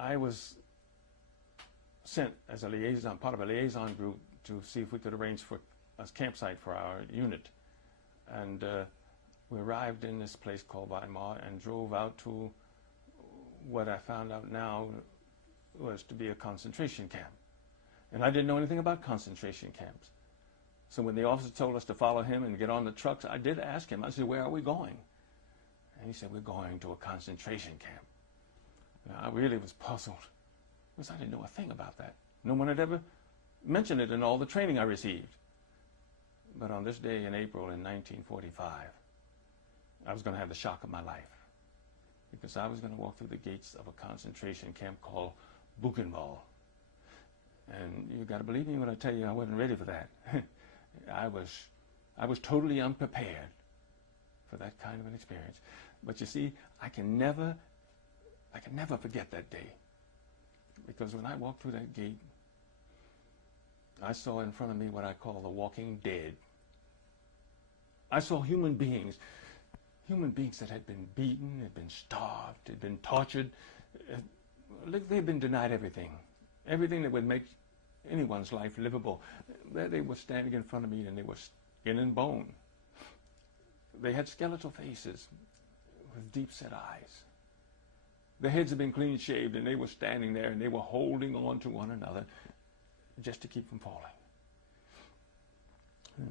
I was sent as a liaison, part of a liaison group, to see if we could arrange for a campsite for our unit. And we arrived in this place called Weimar and drove out to what I found out now was to be a concentration camp. And I didn't know anything about concentration camps. So when the officer told us to follow him and get on the trucks, I did ask him, I said, where are we going? And he said, we're going to a concentration camp. And I really was puzzled, because I didn't know a thing about that. No one had ever mentioned it in all the training I received. But on this day in April in 1945, I was going to have the shock of my life, because I was going to walk through the gates of a concentration camp called Buchenwald. And you got to believe me when I tell you I wasn't ready for that. I was totally unprepared for that kind of an experience. But you see, I can never forget that day, because when I walked through that gate, I saw in front of me what I call the walking dead. I saw human beings that had been beaten, had been starved, had been tortured. They'd been denied everything that would make anyone's life livable. There they were standing in front of me, and they were skin and bone. They had skeletal faces with deep-set eyes. Their heads had been clean shaved, and they were standing there, and they were holding on to one another just to keep from falling.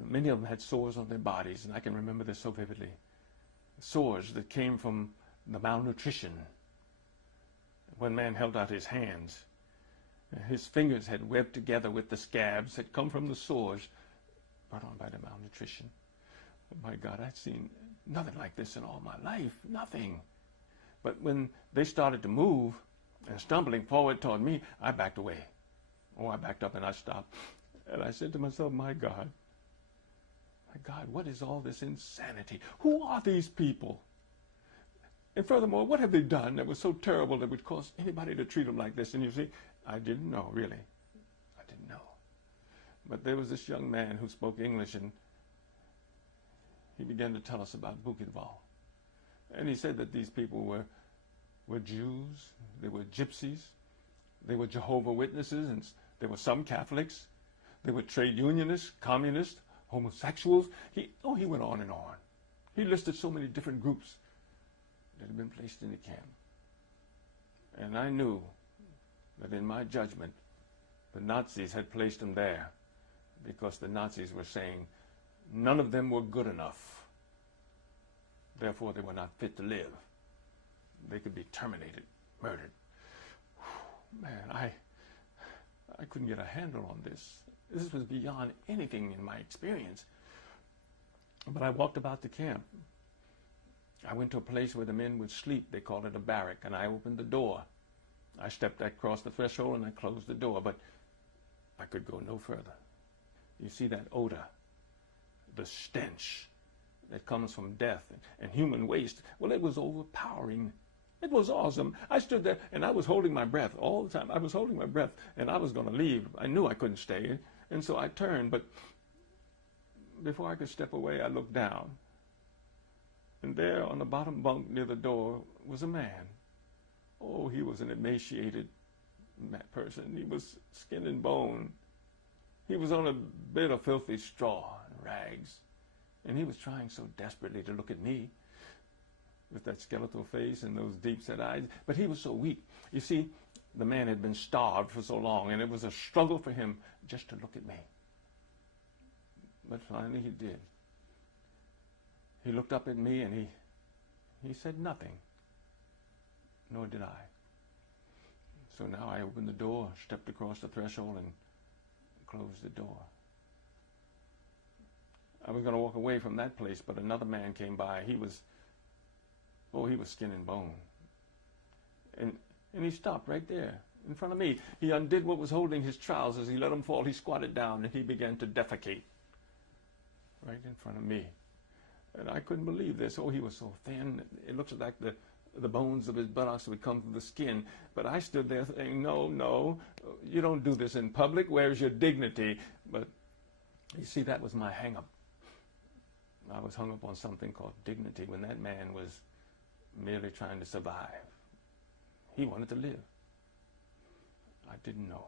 Many of them had sores on their bodies, and I can remember this so vividly. Sores that came from the malnutrition. One man held out his hands. His fingers had webbed together with the scabs that come from the sores brought on by the malnutrition. Oh my God, I'd seen nothing like this in all my life, nothing. But when they started to move and stumbling forward toward me, I backed away. Oh, I backed up and I stopped. And I said to myself, my God, what is all this insanity? Who are these people? And furthermore, what have they done that was so terrible that would cause anybody to treat them like this? And you see, I didn't know, really. I didn't know. But there was this young man who spoke English, and he began to tell us about Buchenwald. And he said that these people were Jews, they were gypsies, they were Jehovah's Witnesses, and there were some Catholics, they were trade unionists, communists, homosexuals. He went on and on. He listed so many different groups that had been placed in the camp. And I knew that in my judgment, the Nazis had placed them there because the Nazis were saying none of them were good enough. Therefore, they were not fit to live. They could be terminated, murdered. Man, I couldn't get a handle on this. This was beyond anything in my experience. But I walked about the camp. I went to a place where the men would sleep. They called it a barrack, and I opened the door. I stepped across the threshold and I closed the door, but I could go no further. You see that odor, the stench that comes from death and human waste. Well, it was overpowering. It was awesome. I stood there and I was holding my breath all the time. I was holding my breath and I was going to leave. I knew I couldn't stay. And so I turned, but before I could step away, I looked down. And there on the bottom bunk near the door was a man. Oh, he was an emaciated person. He was skin and bone. He was on a bed of filthy straw and rags. And he was trying so desperately to look at me with that skeletal face and those deep-set eyes. But he was so weak. You see, the man had been starved for so long, and it was a struggle for him just to look at me. But finally he did. He looked up at me and he said nothing. Nor did I. So now I opened the door, stepped across the threshold, and closed the door. I was going to walk away from that place, but another man came by. He was skin and bone. And he stopped right there in front of me. He undid what was holding his trousers. He let them fall. He squatted down, and he began to defecate right in front of me. And I couldn't believe this. Oh, he was so thin. It looked like the bones of his buttocks would come through the skin. But I stood there saying, no, you don't do this in public. Where's your dignity? But you see, that was my hang-up. I was hung up on something called dignity when that man was merely trying to survive. He wanted to live. didn't know.